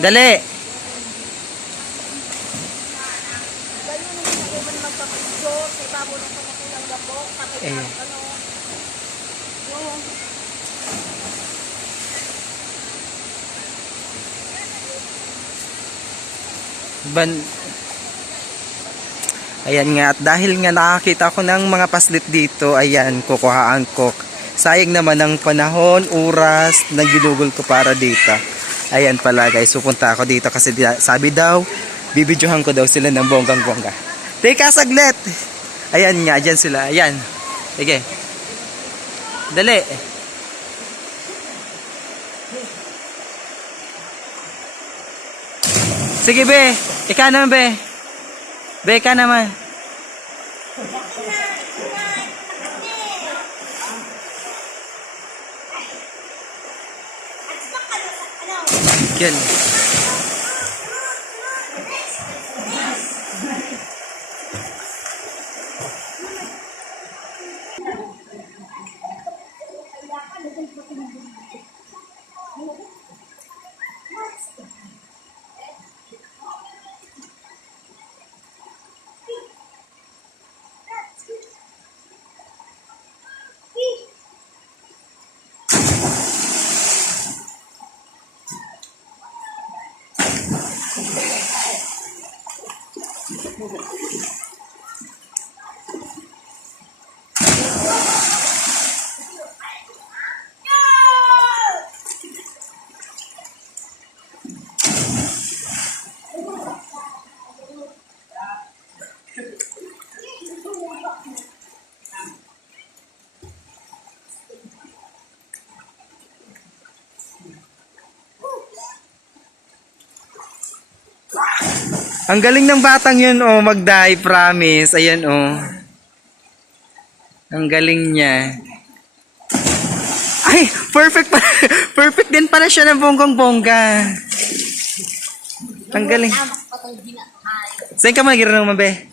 Dali. Eh. Ayan nga, at dahil nga nakakita ko ng mga paslit dito, ayan, kukuhaan ko. Sayang naman ang panahon, oras na ginugol ko para dito. Ayan pala guys, pupunta ako dito kasi sabi daw, bibidyohan ko daw sila ng bonggang-bongga. Teka saglit! Ayan nga, dyan sila, ayan. Sige. Dali. Sige be, ika naman be. Beka naman. Yan. Ang galing ng batang yun, oh, mag-die, promise. Ayan, oh. Ang galing niya. Ay, perfect pa. Perfect din pala siya ng bonggang-bongga. Ang galing. Saan ka magiran ng mabe?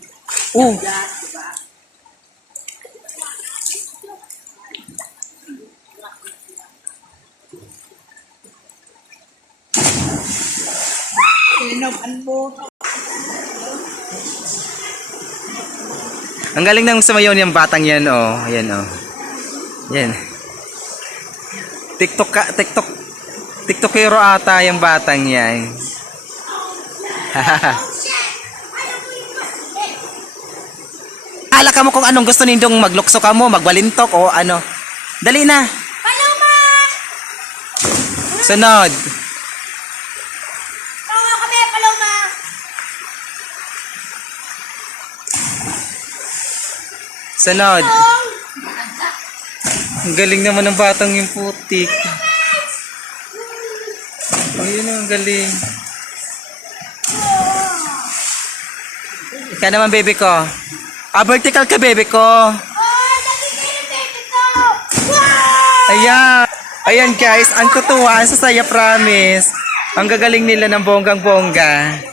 Ang galing ng sumayaw niyang batang yan, oh. Ayan, oh. Yan. TikTokero ata yung batang yan. Ala ka mo kung anong gusto nindong maglukso ka mo, magbalintok o ano. Dali na. Paloma! Sunod. Tawa kami, Paloma! Sunod. Ang galing naman ng batang yung putik. Ayun, ang galing. Ika naman, baby ko. Vertical ka, baby ko. Oh, dati kayo, baby ko! Wow! Ayan. Ayan, guys. Ang kutuwa. Ang sasaya, promise. Ang gagaling nila ng bonggang-bongga.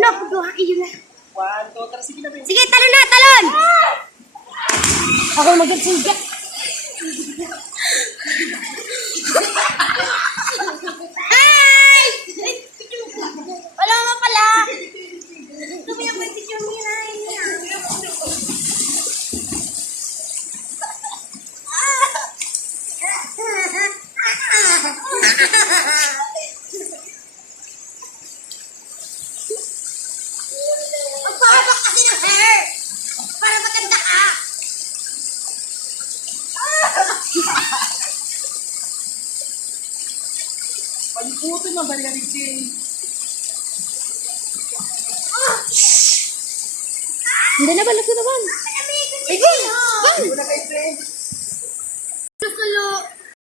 Nakuduha kayo na. 1, 2, 3, sige na, baby. Sige, talon na, talon! Ako mag-sinja. Ay! Paloma pala! Tumiyang mo yung picture mo yun, ay. Magpahawak kasi ng hair! Para maganda ka! Paliputin mo, bali na rin siya. Hindi na, balas ko naman. Ay, go! Wala kayo, friend. Susulo.